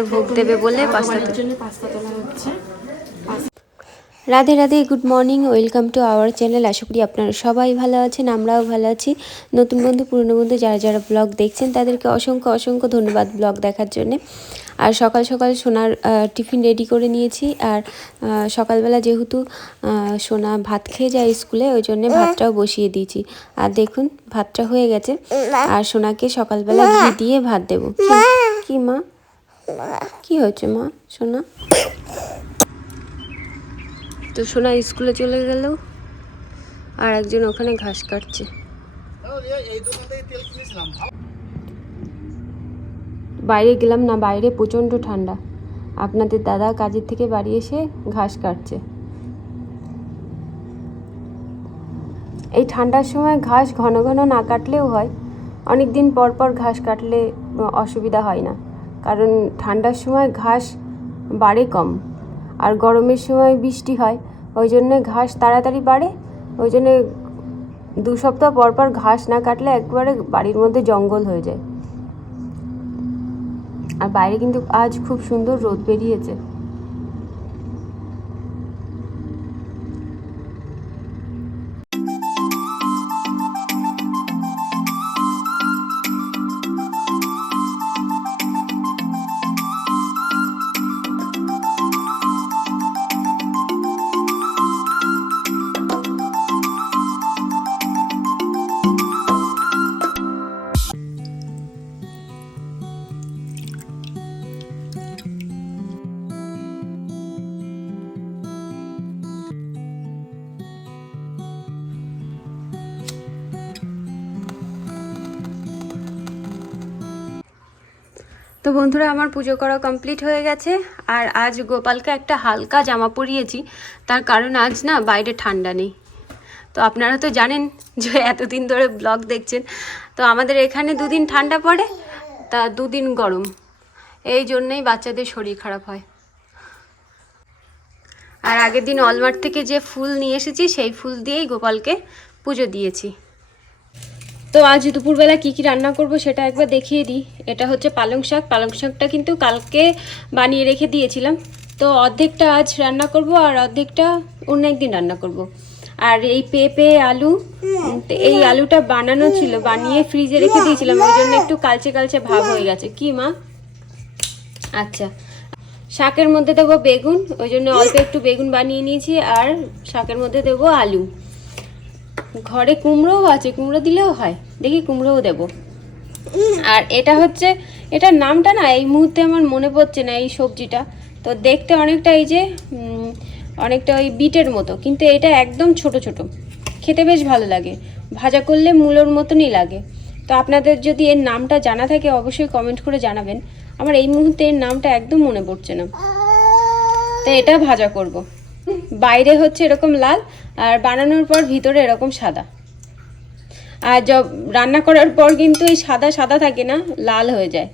ঠাকুরের ভোগ দেবে বলে পাস্তা জন্য পাস্তা তোলা হচ্ছে। Radhe Radhe good morning welcome to our channel আশা করি আপনারা সবাই ভালো আছেন আমরাও ভালো আছি। নতুন বন্ধু পুরনো বন্ধু যারা যারা ব্লগ দেখছেন তাদেরকে অসংখ্য অসংখ্য ধন্যবাদ ব্লগ দেখার জন্যে। আর সকাল সকাল সোনার টিফিন রেডি করে নিয়েছি। আর সকালবেলা যেহেতু সোনা ভাত খেয়ে যায় স্কুলে ওই জন্যে ভাতটাও বসিয়ে দিয়েছি। আর দেখুন ভাতটা হয়ে গেছে। আর সোনাকে সকালবেলা ঘি দিয়ে ভাত দেবো। কি মা? কি হয়েছে মা? সোনা তো সোনা স্কুলে চলে গেল আর একজন ওখানে ঘাস কাটছে। বাইরে গেলাম না, বাইরে প্রচণ্ড ঠান্ডা। আপনাদের দাদা কাজের থেকে বাড়ি এসে ঘাস কাটছে। এই ঠান্ডার সময় ঘাস ঘন ঘন না কাটলেও হয়। অনেক দিন পর পর ঘাস কাটলে অসুবিধা হয় না। কারণ ঠান্ডার সময় ঘাস বাড়ে কম আর গরমের সময় বৃষ্টি হয়, ওই জন্যে ঘাস তাড়াতাড়ি বাড়ে, ওই জন্যে দু সপ্তাহ পর পর ঘাস না কাটলে একবারে বাড়ির মধ্যে জঙ্গল হয়ে যায়। আর বাইরে কিন্তু আজ খুব সুন্দর রোদ বেরিয়েছে। তো বন্ধুরা, আমার পুজো করা কমপ্লিট হয়ে গেছে। আর আজ গোপালকে একটা হালকা জামা পরিয়েছি। তার কারণ আজ না বাইরে ঠান্ডা নেই। তো আপনারা তো জানেন যে এতদিন ধরে ব্লগ দেখছেন। তো আমাদের এখানে দুদিন ঠান্ডা পড়ে, তা দুদিন গরম। এই জন্যই বাচ্চাদের শরীর খারাপ হয়। আর আগের দিন অলমার্ট থেকে যে ফুল নিয়ে এসেছি, সেই ফুল দিয়েই গোপালকে পুজো দিয়েছি। তো আজ দুপুরবেলা কি কি রান্না করব সেটা একবার দেখিয়ে দিই। এটা হচ্ছে পালং শাক। পালং শাকটা কিন্তু কালকে বানিয়ে রেখে দিয়েছিলাম। তো অর্ধেকটা আজ রান্না করব আর অর্ধেকটা অন্য একদিন রান্না করব। আর এই পেঁপে, আলু এই আলুটা বানানো ছিল, বানিয়ে ফ্রিজে রেখে দিয়েছিলাম। ওই জন্য একটু কালচে কালচে ভাব হয়ে গেছে। কি মা? আচ্ছা। শাকের মধ্যে দেবো বেগুন। ওই জন্য অল্প একটু বেগুন বানিয়ে নিয়েছি। আর শাকের মধ্যে দেবো আলু। ঘরে কুমড়োও আছে, কুমড়ো দিলেও হয়। দেখি কুমড়োও দেব। আর এটা হচ্ছে, এটার নামটা না এই মুহূর্তে আমার মনে পড়ছে না এই সবজিটা। তো দেখতে অনেকটা এই যে অনেকটা ওই বিটের মতো, কিন্তু এটা একদম ছোট ছোট। খেতে বেশ ভালো লাগে। ভাজা করলে মূলোর মতনই লাগে। তো আপনাদের যদি এর নামটা জানা থাকে, অবশ্যই কমেন্ট করে জানাবেন। আমার এই মুহূর্তে এর নামটা একদম মনে পড়ছে না। তো এটা ভাজা করব। বাইরে হচ্ছে এরকম লাল, আর বানানোর পর ভিতরে এরকম সাদা। আর রান্না করার পর কিন্তু এই সাদা সাদা থাকে না, লাল হয়ে যায়।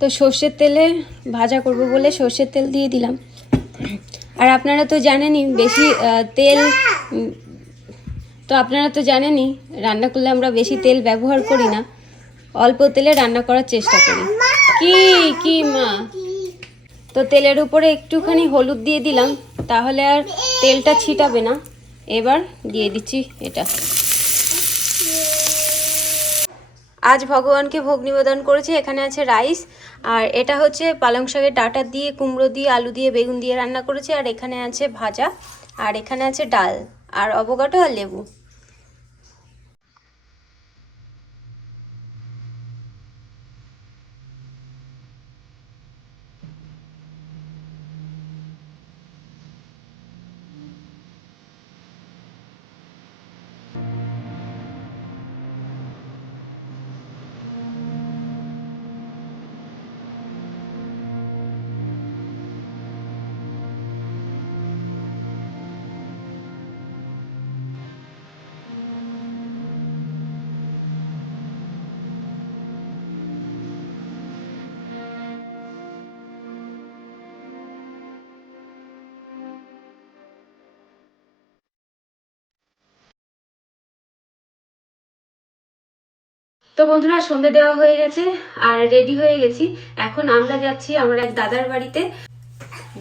তো সর্ষের তেলে ভাজা করব বলে সর্ষের তেল দিয়ে দিলাম। আর আপনারা তো জানেনই, বেশি তেল তো আপনারা তো জানেনই, রান্না করলে আমরা বেশি তেল ব্যবহার করি না। অল্প তেলে রান্না করার চেষ্টা করি। কি কি মা? তো তেলের উপরে একটুখানি হলুদ দিয়ে দিলাম, তাহলে আর তেলটা ছিটাবে না। এবার দিয়ে দিচ্ছি এটা। আজ ভগবানকে ভোগ নিবেদন করেছি, এখানে আছে রাইস, আর এটা হচ্ছে পালং শাকের ডাটা দিয়ে, কুমড়ো দিয়ে, আলু দিয়ে, বেগুন দিয়ে রান্না করেছি, আর এখানে আছে ভাজা, আর এখানে আছে ডাল, আর অবকাটো আর লেবু। তো বন্ধুরা, সন্ধে দেওয়া হয়ে গেছে আর রেডি হয়ে গেছি। এখন আমরা যাচ্ছি আমার এক দাদার বাড়িতে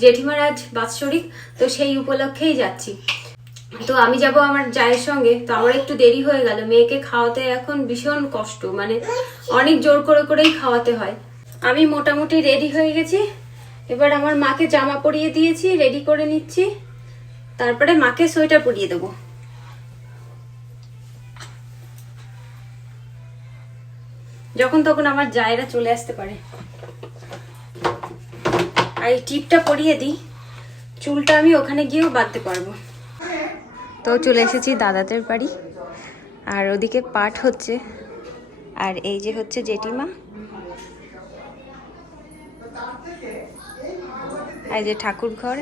জেঠিমার আজ বাৎসরিক, তো সেই উপলক্ষেই যাচ্ছি। তো আমি যাব আমার জায়ের সঙ্গে, তো আমার একটু দেরি হয়ে গেল। মেয়েকে খাওয়াতে এখন ভীষণ কষ্ট মানে অনেক জোর করে করেই খাওয়াতে হয়। আমি মোটামুটি রেডি হয়ে গেছি। এবার আমার মাকে জামা পরিয়ে দিয়েছি রেডি করে নিচ্ছি। তারপরে মাকে সোয়েটার পরিয়ে দেবো। যখন তখন আমার জায়রা চলে আসতে পারে। আর এই টিপটা পরিয়ে দিই, চুলটা আমি ওখানে গিয়েও বাঁধতে পারব। তো চলে এসেছি দাদাদের বাড়ি, আর ওদিকে পাঠ হচ্ছে, আর এই যে হচ্ছে জেঠিমা। আর এই যে ঠাকুর ঘর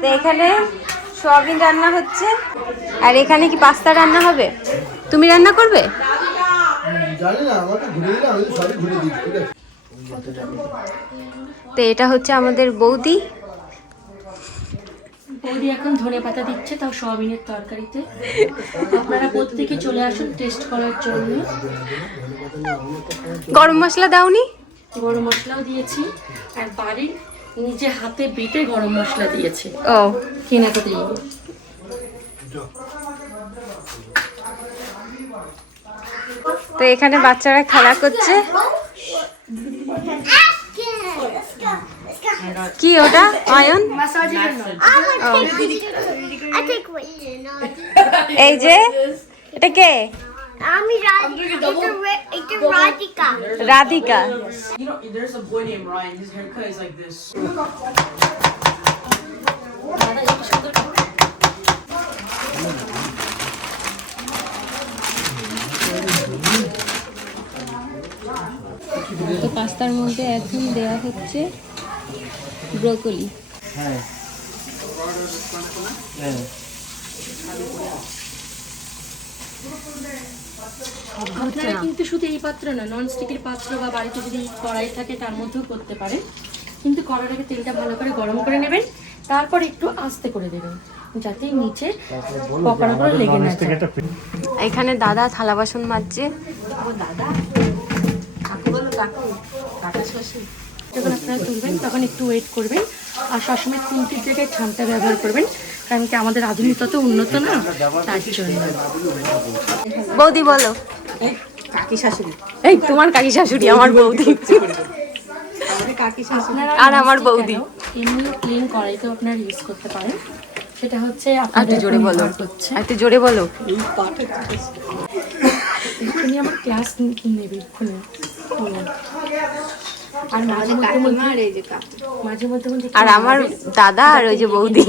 তো এখানে সোয়াবিন রান্না হচ্ছে। আর এখানে কি পাস্তা রান্না হবে? তুমি রান্না করবে? তো এটা হচ্ছে আমাদের বৌদি। বৌদি এখন ধনে পাতা দিচ্ছে তাও সয়াবিনের তরকারিতে। আপনারা প্রত্যেকে চলে আসুন টেস্ট করার জন্য। গরম মশলা দাওনি? গরম মশলাও দিয়েছি। আর বাড়ির নিজে হাতে বেটে গরম মশলা দিয়েছে। ও। কেনাতে দিয়ে তো এখানে বাচ্চারা খেলা করছে। কি ওটা? আয়ন? এই যে এটা কে? রাধিকা রাধিকা। পাঁচটার মধ্যে এখন দেওয়া হচ্ছে ব্রোকলি। আপনারা কিন্তু শুধু এই পাত্র না নন স্টিকের পাত্র বা বাড়িতে যদি কড়াই থাকে তার মধ্যেও করতে পারেন। কিন্তু আগে তেলটা ভালো করে গরম করে নেবেন তারপর একটু আস্তে করে দেবেন যাতে নিচে পকোড়াগুলো লেগে না যায়। এখানে দাদা থালা বাসন মাজছে। যখন আপনারা তুলবেন তখন একটু ওয়েট করবেন আর সবসময় খুন্তির জায়গায় ছানটা ব্যবহার করবেন কারণ কি আমাদের আধুনিকতা তো উন্নত না তার জন্য। বৌদি বলো। কাকি শাশুড়ি। এই তোমার কাকি শাশুড়ি আমার বৌদি আর আমার বৌদি। এমনি প্লেন কড়াইতেও আপনারা ইউজ করতে পারেন। সেটা হচ্ছে একটু জোরে বলো। একটু জোরে বলো। এক্ষুনি আমার ক্লাস নেবে। আর মাঝে মধ্যে মধ্যে মাঝে মধ্যে মধ্যে আর আমার দাদা আর ওই যে বৌদি।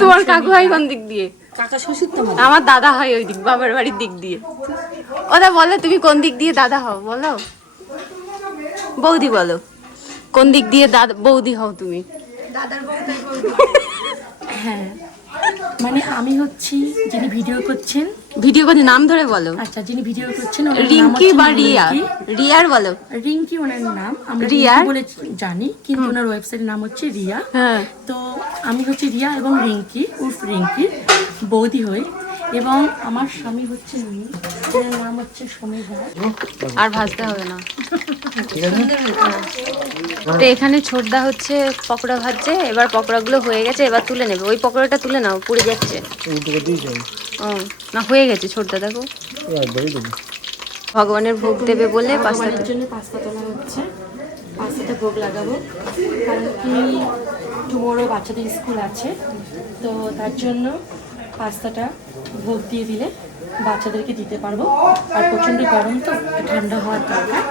তোমার কাকু হয় কোন দিক দিয়ে? আমার দাদা হয় ওই দিক বাবার বাড়ির দিক দিয়ে। ওটা বলো তুমি কোন দিক দিয়ে দাদা হও বলো। বৌদি বলো কোন দিক দিয়ে দাদা বৌদি হও তুমি? হ্যাঁ। মানে আমি হচ্ছি যিনি ভিডিও করছেন ভিডিও করে নাম ধরে বলো। আচ্ছা যিনি ভিডিও করছেন রিঙ্কি বা রিয়া? রিয়ার বলো। রিঙ্কি ওনার নাম আমরা রিয়া বলে জানি কিন্তু ওনার ওয়েবসাইটের নাম হচ্ছে রিয়া। হ্যাঁ। তো আমি হচ্ছে রিয়া এবং রিঙ্কি উর্ফ রিঙ্কি বৌদি হই। এবং আমার স্বামী হচ্ছে উনি ওনার নাম হচ্ছে সমীর। রায় আর ভাজতে হবে না। তো এখানে ছোটদা হচ্ছে পকোড়া ভাজছে এবার পকোড়াগুলো হয়ে গেছে এবার তুলে নেবে। ওই পকোড়াটা তুলে নাও পুড়ে যাচ্ছে। ও, না, হয়ে গেছে ছোটদা দেখো। ভগবানের ভোগ দেবে বলে পাস্তা ভগবানের জন্য পাস্তা তোলা হচ্ছে। পাস্তাটা ভোগ লাগাবো। কারণ কি টুমোরো বাচ্চাদের স্কুল আছে। তো তার জন্য পাস্তাটা ভোগ দিয়ে দিলে বাচ্চাদেরকে দিতে পারব। আর প্রচণ্ড গরম তো, ঠান্ডা হওয়ার দরকার।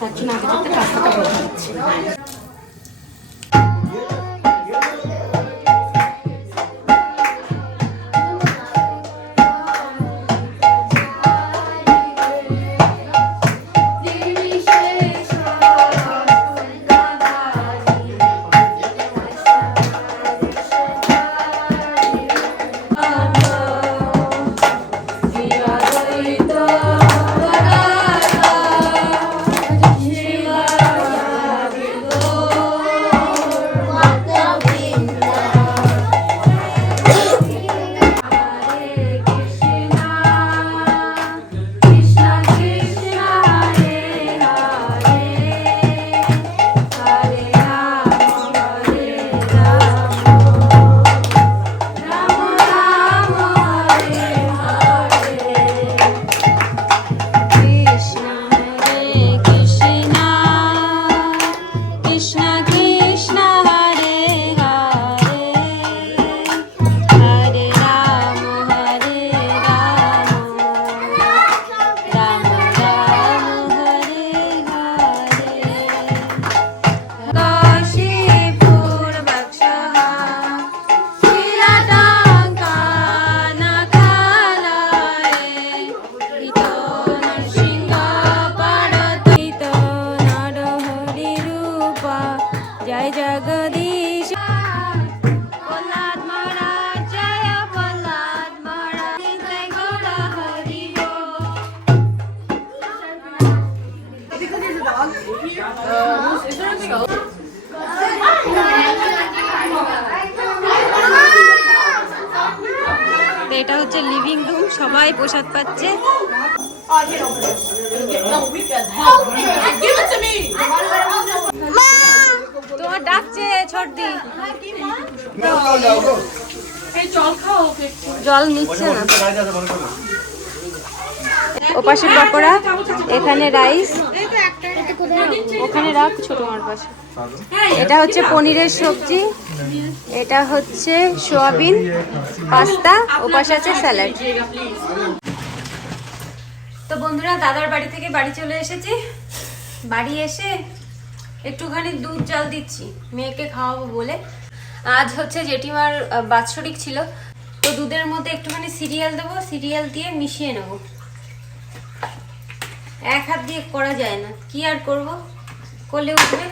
তার জন্য আগে থেকে পাস্তাটা ভোগ দিচ্ছি। It to me. তোমার ডাকছে ছর্দি। জল নিচ্ছে না। ওপাশে পকোড়া এখানে রাইস। ওখানে রাখ ছোট আমার পাশে। এটা হচ্ছে পনিরের সবজি। এটা হচ্ছে সোয়াবিন, পাস্তা, ওপাশে আছে স্যালাড। তো বন্ধুরা, দাদার বাড়ি থেকে বাড়ি চলে এসেছি। বাড়ি এসে একটুখানি দুধ জাল দিচ্ছি, মেয়েকে খাওয়াবো বলে। আজ হচ্ছে জেঠিমার বাৎসরিক ছিল। তো দুধের মধ্যে একটুখানি সিরিয়াল দেবো, সিরিয়াল দিয়ে মিশিয়ে নেব। এক হাত দিয়ে করা যায় না, কি আর করব? করলে উঠবে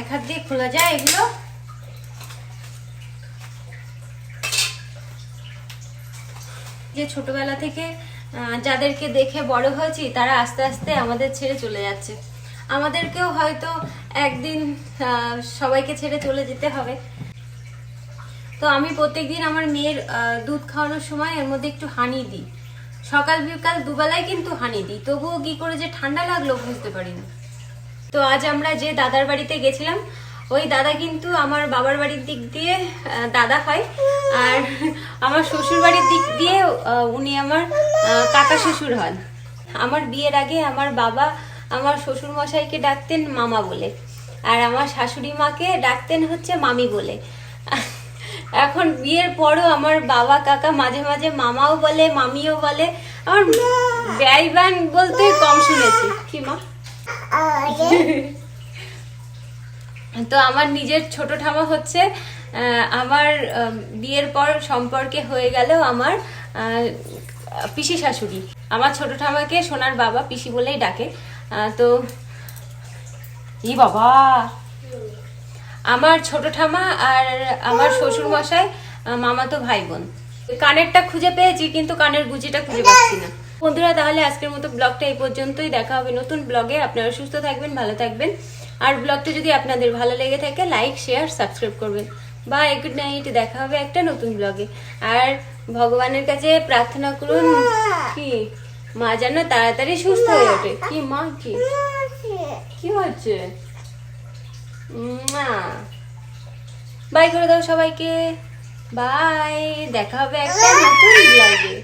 এক হাত দিয়ে খোলা যায় এগুলো? যে ছোটবেলা থেকে যাদেরকে দেখে বড় হয়েছি, তারা আস্তে আস্তে আমাদের ছেড়ে চলে যাচ্ছে। আমাদেরকেও হয়তো একদিন সবাইকে ছেড়ে চলে যেতে হবে। তো আমি প্রত্যেকদিন আমার মেয়ের দুধ খাওয়ানোর সময় এর মধ্যে একটু হানি দিই। সকাল বিকাল দুবেলায় কিন্তু হানি দিই। তবুও কি করে যে ঠান্ডা লাগল বুঝতে পারিনি। তো আজ আমরা যে দাদার বাড়িতে গেছিলাম ওই দাদা কিন্তু আমার বাবার বাড়ির দিক দিয়ে দাদা হয়। আর আমার শ্বশুর বাড়ির দিক দিয়ে উনি আমার কাকা শ্বশুর হন। আমার বিয়ের আগে আমার বাবা আমার শ্বশুর মশাইকে ডাকতেন মামা বলে। আর আমার শাশুড়ি মাকে ডাকতেন হচ্ছে মামি বলে। এখন বিয়ের পরও আমার বাবা, কাকা মাঝে মাঝে মামাও বলে, মামিও বলে। আমার ব্যয়বান বলতে কম শুনেছি। কি মা? তো আমার নিজের ছোট ঠামা হচ্ছে আমার বিয়ের পর সম্পর্কে হয়ে গেলেও আমার পিসি শাশুড়ি। আমার ছোট ঠামাকে সোনার বাবা পিসি বলেই ডাকে। তো ই বাবা। আমার ছোট ঠামা আর আমার শ্বশুর মশাই মামাতো ভাই বোন কানেরটা খুঁজে পেয়েছি, কিন্তু কানের গুজিটা খুঁজে পাচ্ছি না। বন্ধুরা, তাহলে আজকের মতো ব্লগটা এই পর্যন্তই। দেখা হবে নতুন ব্লগে। আপনারা সুস্থ থাকবেন, ভালো থাকবেন। আর ব্লগটা যদি আপনাদের ভালো লেগে থাকে লাইক শেয়ার সাবস্ক্রাইব করবেন। বাই গুড নাইট দেখা হবে একটা নতুন ব্লগে আর ভগবানের কাছে প্রার্থনা করুন কি? মা যেন তাড়াতাড়ি সুস্থ হয়ে ওঠে। কি মা, কি? কি হচ্ছে? বাই করে দাও সবাইকে। বাই দেখা হবে একটা নতুন ব্লগে